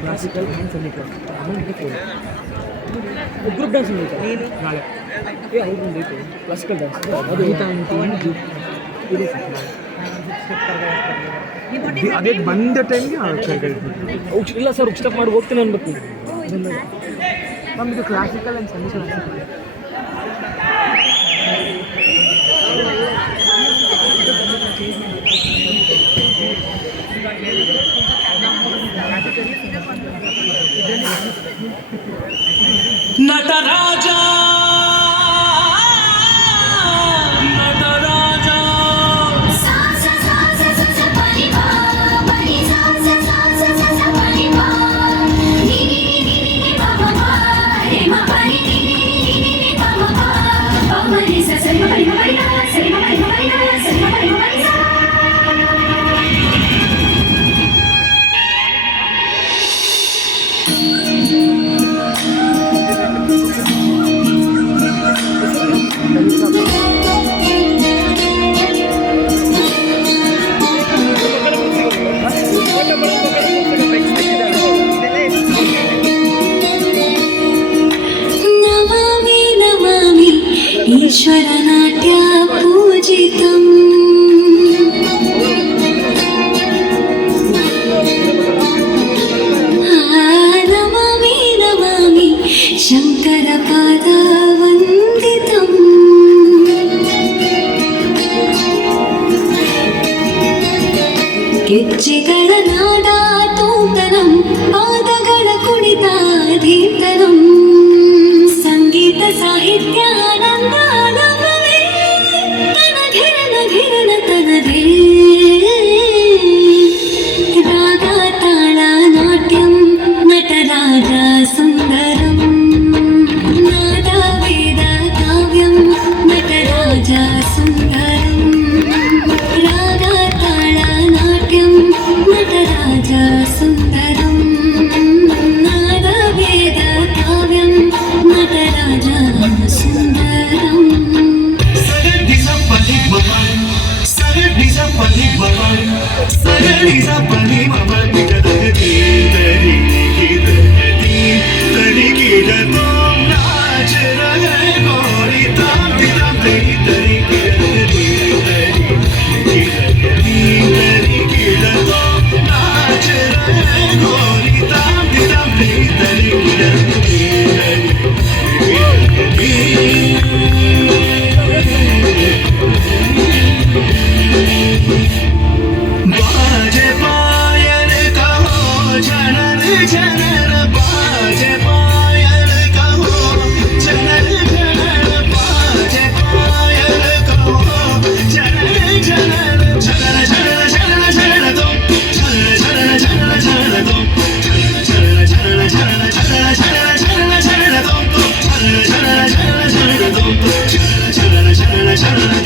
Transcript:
classical and ಸೆಮಿಕಲ್ ಆಮೇಲೆ phone group dance ನೀನು ನಾಳೆ ಅವ್ರು ಬೇಕು ಕ್ಲಾಸಿಕಲ್ ಡ್ಯಾನ್ಸ್ ಅದು ಇದೆ ಅದೇ ಬಂದ ಟೈಮ್ಗೆ ಇಲ್ಲ ಸರ್ ಉಚ್ಟಪ್ ಮಾಡಿ ಹೋಗ್ತೀನಿ ಅನ್ಬೇಕು ನಮ್ಮದು ಕ್ಲಾಸಿಕಲ್ ಆ್ಯಂಡ್ ಸೆಮಿಕಲ್ ನಟರಾಜ ईश्वरनाट्य पूजितम् नमामि नमामि शङ्करपादवन्दितम् ಗೆಜ್ಜೆಗಳ ನಾದ ತೂತನಂ ಪಾದಗಳ ಕುಣಿತಾದೀತನಂ ಸಂಗೀತ ಸಾಹಿತ್ಯ ಆನಂದ ಆನಂದವೇ ತನಧಿರನ ಧಿರನ ತನದೇ ರಾಗ ತಾಳ ನಾಟ್ಯಂ ನಟರಾಜ ಸುಂದರಂ ನಾದ ವೇದ ಕಾವ್ಯಂ ನಟರಾಜ ಸುಂದರಂ ರಾಗ ತಾಳ ನಾಟ್ಯಂ ನಟರಾಜ ಸುಂದರಂ ನಾದ ವೇದ ಕಾವ್ಯಂ ನಟರಾಜ ಸುಂದರಂ Chana